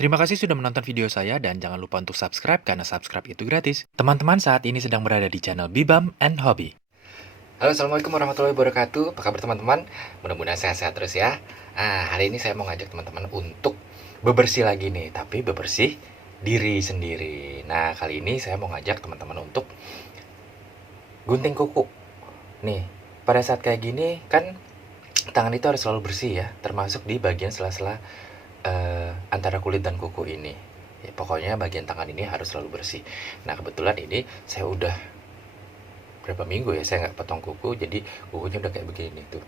Terima kasih sudah menonton video saya dan jangan lupa untuk subscribe karena subscribe itu gratis. Teman-teman saat ini sedang berada di channel Bibam and Hobby. Halo, assalamualaikum warahmatullahi wabarakatuh. Apa kabar teman-teman? Mudah-mudahan sehat-sehat terus ya. Hari ini saya mau ngajak teman-teman untuk bebersih lagi nih, tapi bebersih diri sendiri. Nah, kali ini saya mau ngajak teman-teman untuk gunting kuku. Nih, pada saat kayak gini kan tangan itu harus selalu bersih ya, termasuk di bagian sela-sela antara kulit dan kuku ini. Ya, pokoknya bagian tangan ini harus selalu bersih. Nah, kebetulan ini saya udah berapa minggu ya saya nggak potong kuku, jadi kukunya udah kayak begini tuh.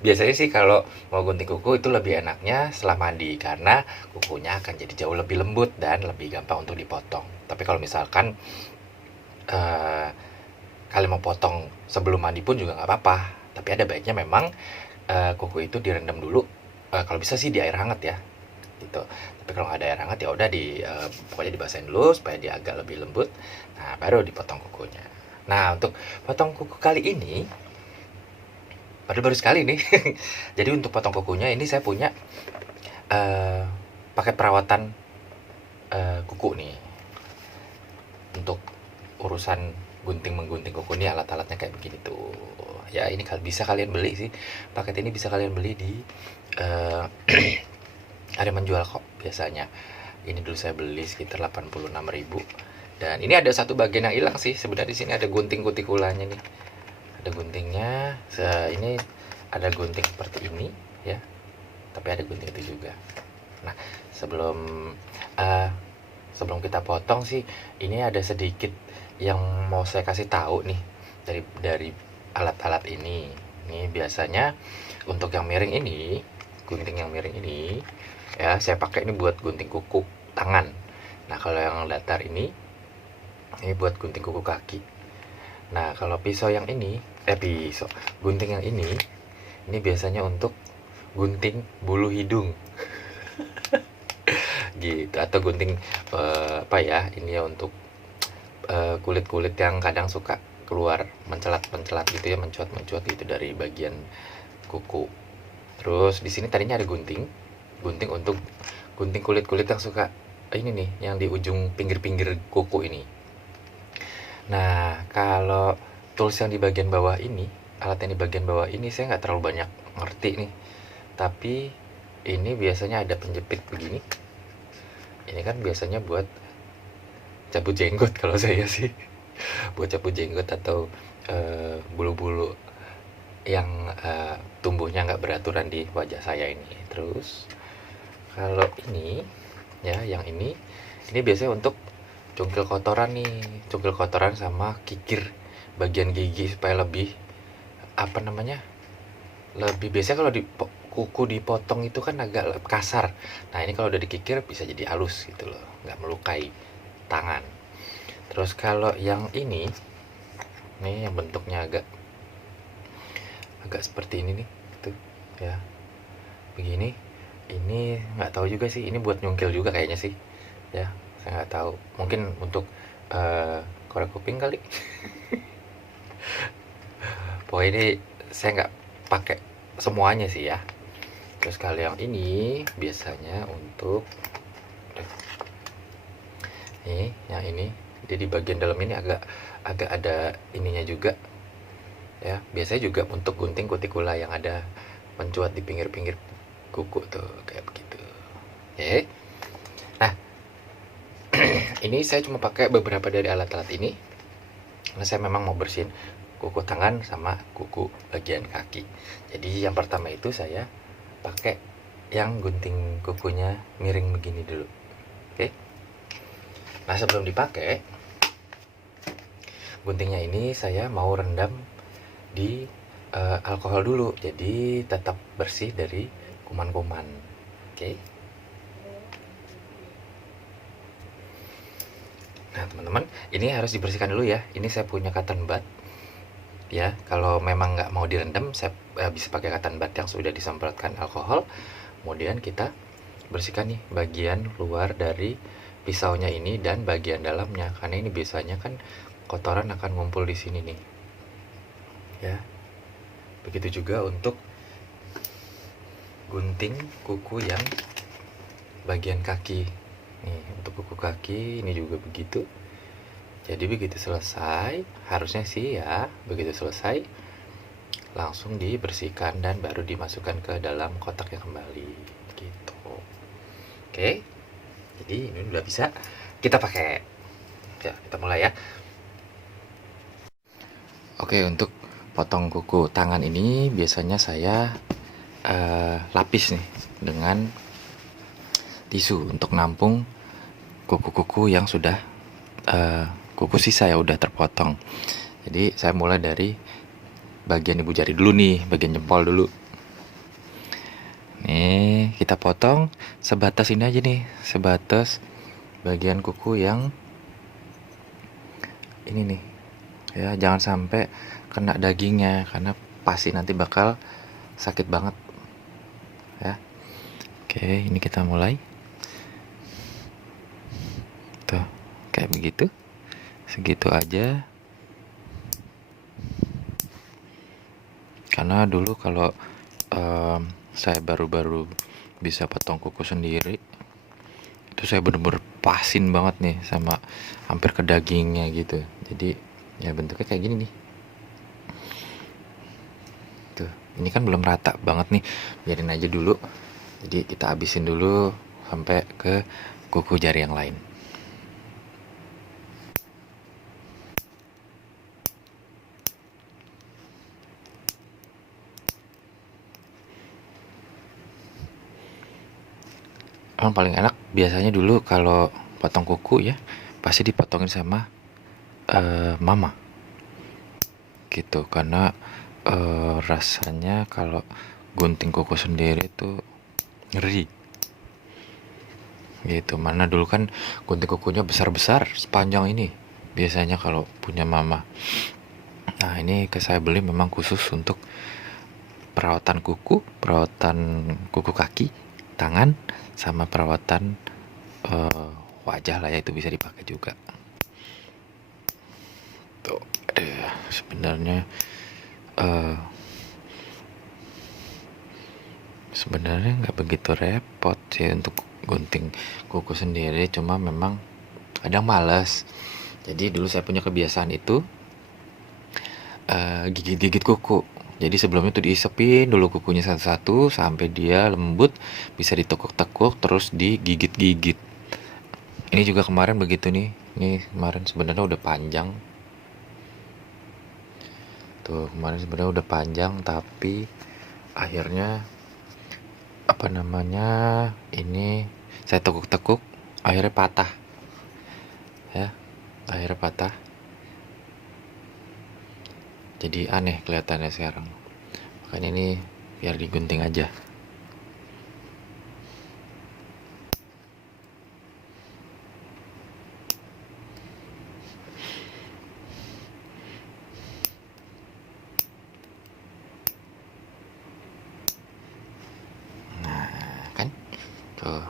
Biasanya sih kalau mau gunting kuku itu lebih enaknya setelah mandi, karena kukunya akan jadi jauh lebih lembut dan lebih gampang untuk dipotong. Tapi kalau misalkan eh, kalian mau potong sebelum mandi pun juga nggak apa-apa. Tapi ada baiknya memang kuku itu direndam dulu. Kalau bisa sih di air hangat ya, gitu. Tapi kalau nggak ada air hangat ya udah pokoknya dibasahin dulu supaya dia agak lebih lembut. Nah, baru dipotong kukunya. Nah, untuk potong kuku kali ini baru sekali nih. Jadi untuk potong kukunya ini saya punya paket perawatan kuku nih. Untuk urusan gunting menggunting kuku ini alat-alatnya kayak begini tuh. Ya ini bisa kalian beli sih. Paket ini bisa kalian beli di uh, ada menjual kok biasanya. Ini dulu saya beli sekitar 86.000. Dan ini ada satu bagian yang hilang sih. Sebenarnya di sini ada gunting kutikulanya nih. Ada guntingnya. Ini ada gunting seperti ini ya. Tapi ada gunting itu juga. Nah, sebelum uh, sebelum kita potong sih, ini ada sedikit yang mau saya kasih tahu nih dari alat-alat ini. Ini biasanya untuk yang miring ini, gunting yang miring ini ya saya pakai ini buat gunting kuku tangan. Nah, kalau yang datar ini buat gunting kuku kaki. Nah, kalau pisau yang ini, gunting yang ini biasanya untuk gunting bulu hidung gitu, atau gunting apa ya, ini ya untuk kulit-kulit yang kadang suka keluar mencelat-mencelat gitu ya, mencuat-mencuat gitu dari bagian kuku. Terus di sini tadinya ada gunting untuk gunting kulit-kulit yang suka ini nih, yang di ujung pinggir-pinggir kuku ini. Nah, kalau tools yang di bagian bawah ini, alat yang di bagian bawah ini saya nggak terlalu banyak ngerti nih. Tapi ini biasanya ada penjepit begini. Ini kan biasanya buat cabut jenggot kalau saya sih. Buat cabut jenggot atau bulu-bulu yang tumbuhnya nggak beraturan di wajah saya ini. Terus kalau ini ya, yang ini biasanya untuk cungkil kotoran nih, cungkil kotoran sama kikir bagian gigi supaya lebih apa namanya, lebih biasanya kalau di kuku dipotong itu kan agak kasar. Nah, ini kalau udah dikikir bisa jadi halus gitu loh, nggak melukai tangan. Terus kalau yang ini yang bentuknya agak agak seperti ini nih, tuh ya, begini. Ini nggak tahu juga sih, ini buat nyungkil juga kayaknya sih ya, saya nggak tahu, mungkin untuk korek kuping kali. Pokoknya ini saya nggak pakai semuanya sih ya. Terus kalau yang ini biasanya untuk yang ini, jadi bagian dalam ini agak agak ada ininya juga ya, biasanya juga untuk gunting kutikula yang ada mencuat di pinggir-pinggir kuku tuh kayak begitu. Oke. Nah, ini saya cuma pakai beberapa dari alat-alat ini karena saya memang mau bersihin kuku tangan sama kuku bagian kaki. Jadi yang pertama itu saya pakai yang gunting kukunya miring begini dulu. Oke. Nah, sebelum dipakai guntingnya ini saya mau rendam di alkohol dulu, jadi tetap bersih dari kuman-kuman. Oke. Nah, teman-teman, ini harus dibersihkan dulu ya. Ini saya punya cotton bud ya. Kalau memang nggak mau direndam, saya bisa pakai cotton bud yang sudah disemprotkan alkohol. Kemudian kita bersihkan nih bagian luar dari pisaunya ini dan bagian dalamnya, karena ini biasanya kan kotoran akan ngumpul di sini nih ya. Begitu juga untuk gunting kuku yang bagian kaki. Nih, untuk kuku kaki ini juga begitu. Jadi begitu selesai, harusnya sih ya, begitu selesai langsung dibersihkan dan baru dimasukkan ke dalam kotaknya kembali gitu. Oke. Jadi ini udah bisa kita pakai. Ya, kita mulai ya. Oke, untuk potong kuku tangan ini biasanya saya lapis nih dengan tisu untuk nampung kuku-kuku yang sudah kuku sisa ya udah terpotong. Jadi saya mulai dari bagian ibu jari dulu nih, bagian jempol dulu. Nih kita potong sebatas ini aja nih, sebatas bagian kuku yang ini nih. Ya jangan sampai kena dagingnya karena pasti nanti bakal sakit banget. Ya. Oke, ini kita mulai. Tuh, kayak begitu. Segitu aja. Karena dulu kalau saya baru-baru bisa potong kuku sendiri, itu saya bener-bener pasin banget nih sama hampir ke dagingnya gitu. Jadi ya bentuknya kayak gini nih. Tuh, ini kan belum rata banget nih, biarin aja dulu. Jadi kita habisin dulu sampai ke kuku jari yang lain. Yang paling enak biasanya dulu kalau potong kuku ya pasti dipotongin sama mama gitu, karena rasanya kalau gunting kuku sendiri tuh ngeri gitu. Mana dulu kan gunting kukunya besar-besar sepanjang ini biasanya kalau punya mama. Nah ini ke saya beli memang khusus untuk perawatan kuku kaki, tangan, sama perawatan wajah lah ya, itu bisa dipakai juga. Tuh, sebenarnya nggak begitu repot sih untuk gunting kuku sendiri, cuma memang kadang malas. Jadi dulu saya punya kebiasaan itu gigit-gigit kuku. Jadi sebelumnya tuh diisepin dulu kukunya satu-satu sampai dia lembut, bisa ditekuk-tekuk terus digigit-gigit. Ini juga kemarin begitu nih. Ini kemarin sebenarnya udah panjang. Tuh, kemarin sebenarnya udah panjang tapi akhirnya ini saya tekuk-tekuk akhirnya patah. Ya, akhirnya patah. Jadi aneh kelihatannya sekarang. Makanya ini biar digunting aja. Nah, kan? Tuh.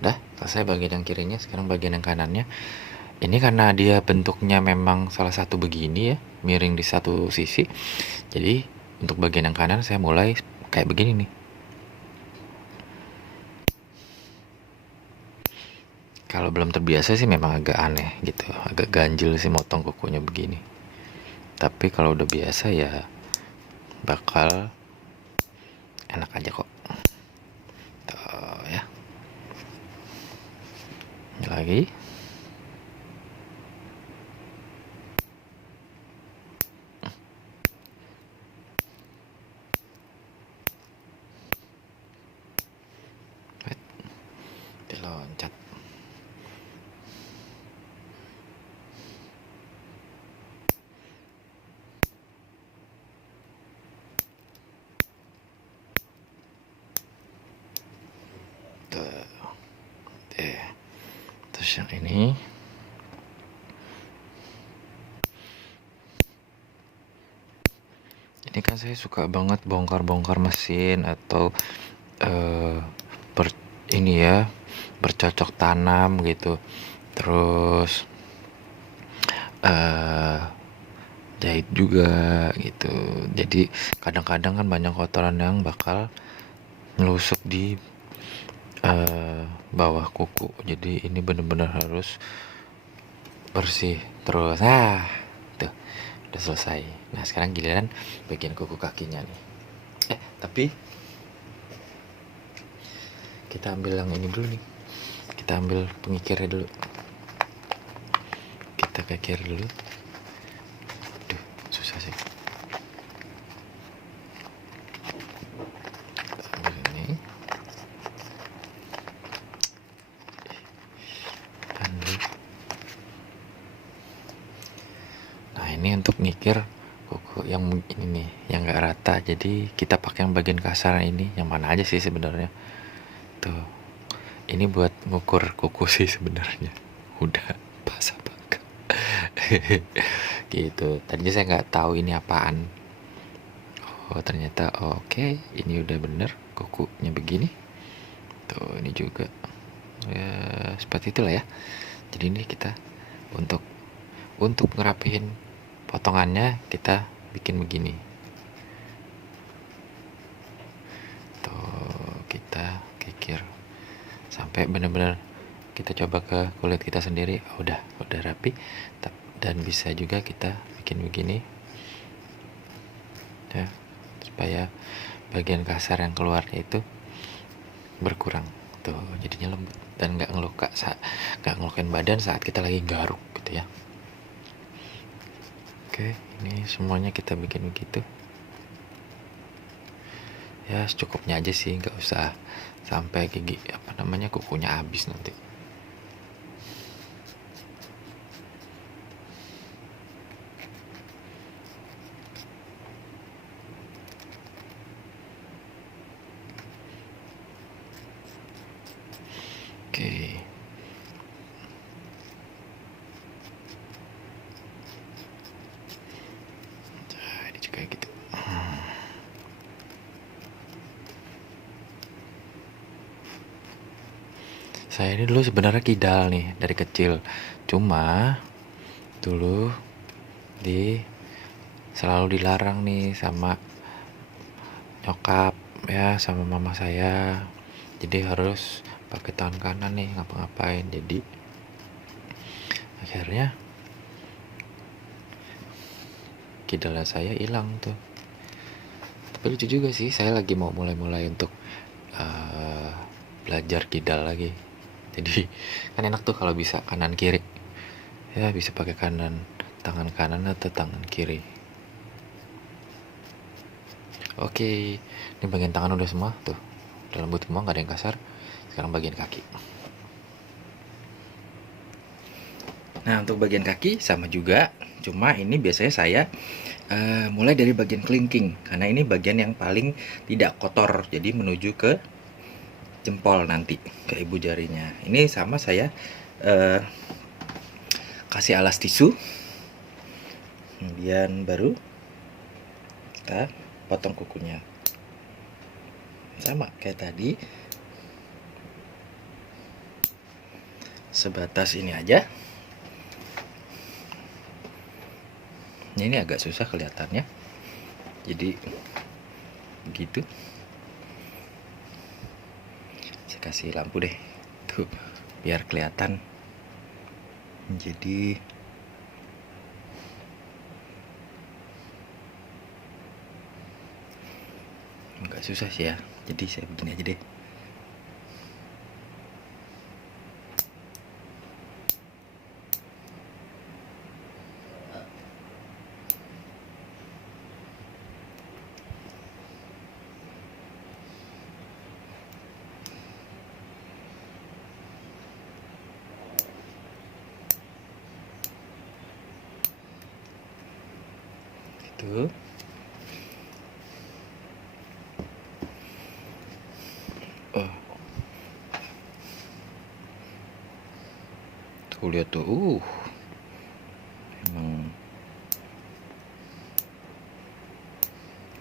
Udah, selesai bagian yang kirinya, sekarang bagian yang kanannya. Ini karena dia bentuknya memang salah satu begini ya, miring di satu sisi. Jadi untuk bagian yang kanan saya mulai kayak begini nih. Kalau belum terbiasa sih memang agak aneh gitu, agak ganjil sih motong kukunya begini. Tapi kalau udah biasa ya bakal enak aja kok. Tuh ya. Ini lagi. Diloncat. Terus yang ini kan saya suka banget bongkar-bongkar mesin atau bercocok tanam gitu. Terus jahit juga gitu. Jadi kadang-kadang kan banyak kotoran yang bakal ngelusuk di bawah kuku. Jadi ini benar-benar harus bersih terus. Tuh udah selesai. Nah sekarang giliran bagian kuku kakinya nih. Tapi kita ambil yang ini dulu nih. Kita ambil pengikirnya dulu. Kita kikir dulu. Duh, susah sih. Kita ambil ini. Nah ini untuk ngikir kuku yang ini nih, yang gak rata. Jadi kita pakai yang bagian kasar ini, yang mana aja sih sebenarnya. Tuh, ini buat ngukur kuku sih sebenarnya. Udah pas apa enggak? Gitu. Tadinya saya nggak tahu ini apaan. Oh ternyata oke, ini udah bener kukunya begini. Tuh ini juga ya seperti itulah ya. Jadi ini kita untuk ngerapihin potongannya kita bikin begini. Tuh kita kikir sampai benar-benar kita coba ke kulit kita sendiri. Udah rapi. Dan bisa juga kita bikin begini ya, supaya bagian kasar yang keluarnya itu berkurang. Tuh jadinya lembut dan nggak ngelukain badan saat kita lagi garuk gitu ya. Oke, ini semuanya kita bikin begitu ya, secukupnya aja sih, nggak usah sampai gigi kukunya habis nanti. Oke. Nah, ini juga gitu. Saya ini dulu sebenarnya kidal nih dari kecil. Cuma dulu selalu dilarang nih sama nyokap ya, sama mama saya. Jadi harus pakai tangan kanan nih ngapa-ngapain. Jadi akhirnya kidalnya saya hilang tuh. Tapi lucu juga sih, saya lagi mau mulai untuk belajar kidal lagi. Jadi kan enak tuh kalau bisa kanan kiri ya, bisa pakai tangan kanan atau tangan kiri. Oke, ini bagian tangan udah semua tuh, udah lembut semua, nggak ada yang kasar. Sekarang bagian kaki. Nah untuk bagian kaki sama juga, cuma ini biasanya saya mulai dari bagian kelingking, karena ini bagian yang paling tidak kotor, jadi menuju ke jempol nanti, ke ibu jarinya. Ini sama saya kasih alas tisu, kemudian baru kita potong kukunya sama kayak tadi, sebatas ini aja. Ini agak susah kelihatannya, jadi begitu. Saya kasih lampu deh tuh biar kelihatan. Jadi agak susah sih ya, jadi saya begini aja deh. Gitu. Oh. Tuh lihat tuh. Emang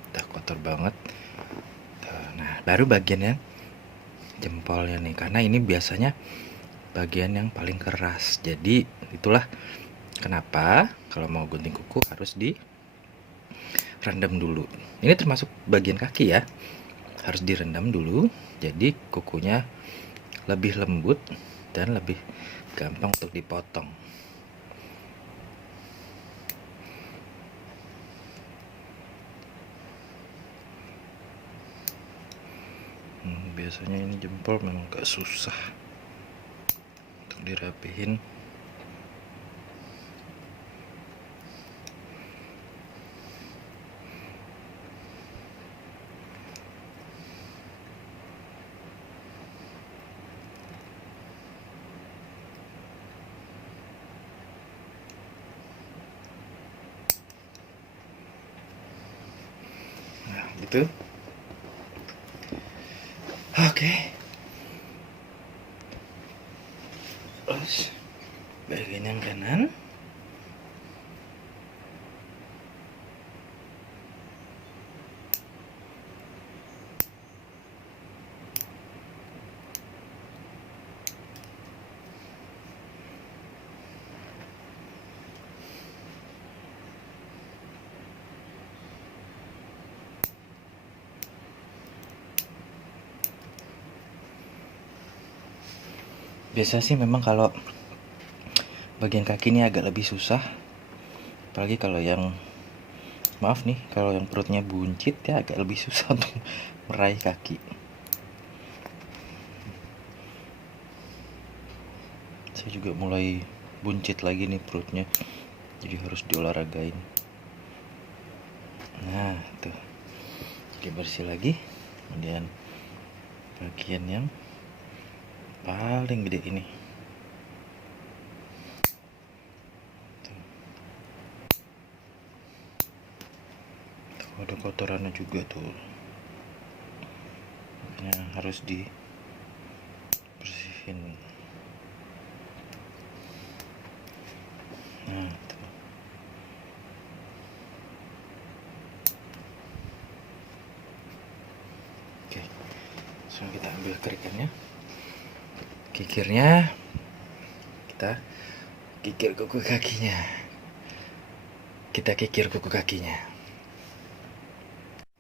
udah kotor banget. Nah, baru bagian yang jempolnya nih, karena ini biasanya bagian yang paling keras. Jadi itulah Kenapa? Kalau mau gunting kuku harus direndam dulu. Ini termasuk bagian kaki ya. Harus direndam dulu, jadi kukunya lebih lembut dan lebih gampang untuk dipotong. Biasanya ini jempol memang agak susah untuk dirapihin. Nah, gitu. Oke. Terus bagian yang kanan. Biasa sih memang kalau bagian kaki ini agak lebih susah, apalagi kalau yang maaf nih, kalau yang perutnya buncit ya agak lebih susah untuk meraih kaki. Saya juga mulai buncit lagi nih perutnya, jadi harus diolahragain. Nah tuh, jadi bersih lagi. Kemudian bagian yang paling gede ini, tuh ada kotorannya juga tuh, makanya harus dibersihin. Nah tuh. Oke, sekarang kita ambil kerikannya, kikirnya kita kikir kuku kakinya,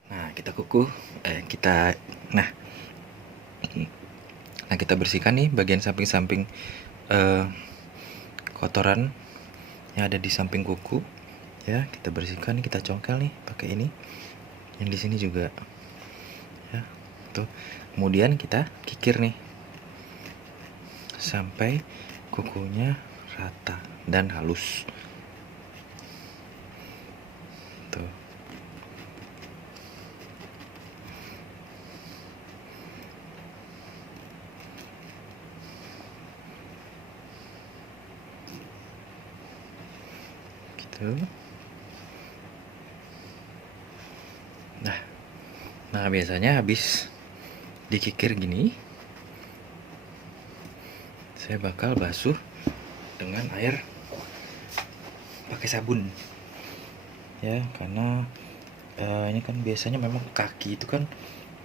nah kita kita bersihkan nih bagian samping-samping kotoran yang ada di samping kuku ya. Kita bersihkan, kita congkel nih pakai ini, yang di sini juga ya tuh. Kemudian kita kikir nih sampai kukunya rata dan halus tuh. Gitu. Nah biasanya habis dikikir gini, saya bakal basuh dengan air pakai sabun ya, karena ini kan biasanya memang kaki itu kan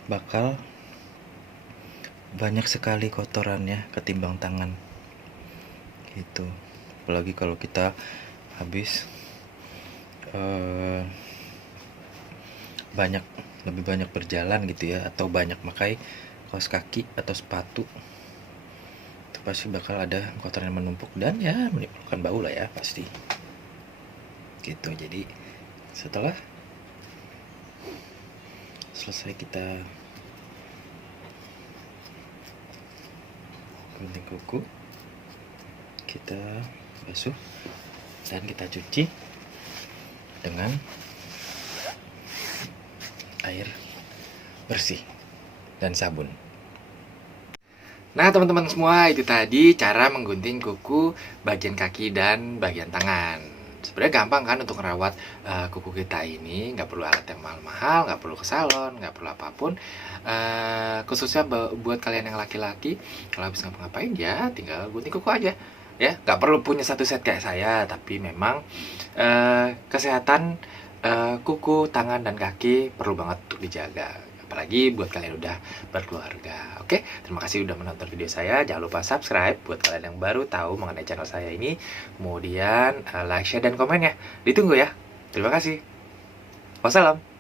bakal banyak sekali kotorannya ketimbang tangan gitu. Apalagi kalau kita habis lebih banyak berjalan gitu ya, atau banyak pakai kaos kaki atau sepatu, itu pasti bakal ada kotoran yang menumpuk dan ya menimbulkan bau lah ya pasti gitu. Jadi setelah selesai kita gunting kuku, kita basuh dan kita cuci dengan air bersih dan sabun. Nah teman-teman semua, itu tadi cara menggunting kuku bagian kaki dan bagian tangan. Sebenarnya gampang kan untuk merawat kuku kita ini, nggak perlu alat yang mahal-mahal, nggak perlu ke salon, nggak perlu apapun. Khususnya buat kalian yang laki-laki, kalau habis ngapa-ngapain ya tinggal gunting kuku aja. Ya, nggak perlu punya satu set kayak saya, tapi memang kesehatan kuku, tangan, dan kaki perlu banget untuk dijaga. apalagi buat kalian udah berkeluarga. Oke, terima kasih udah menonton video saya. Jangan lupa subscribe buat kalian yang baru tahu mengenai channel saya ini. Kemudian like, share, dan komen ya. Ditunggu ya. Terima kasih. Wassalam.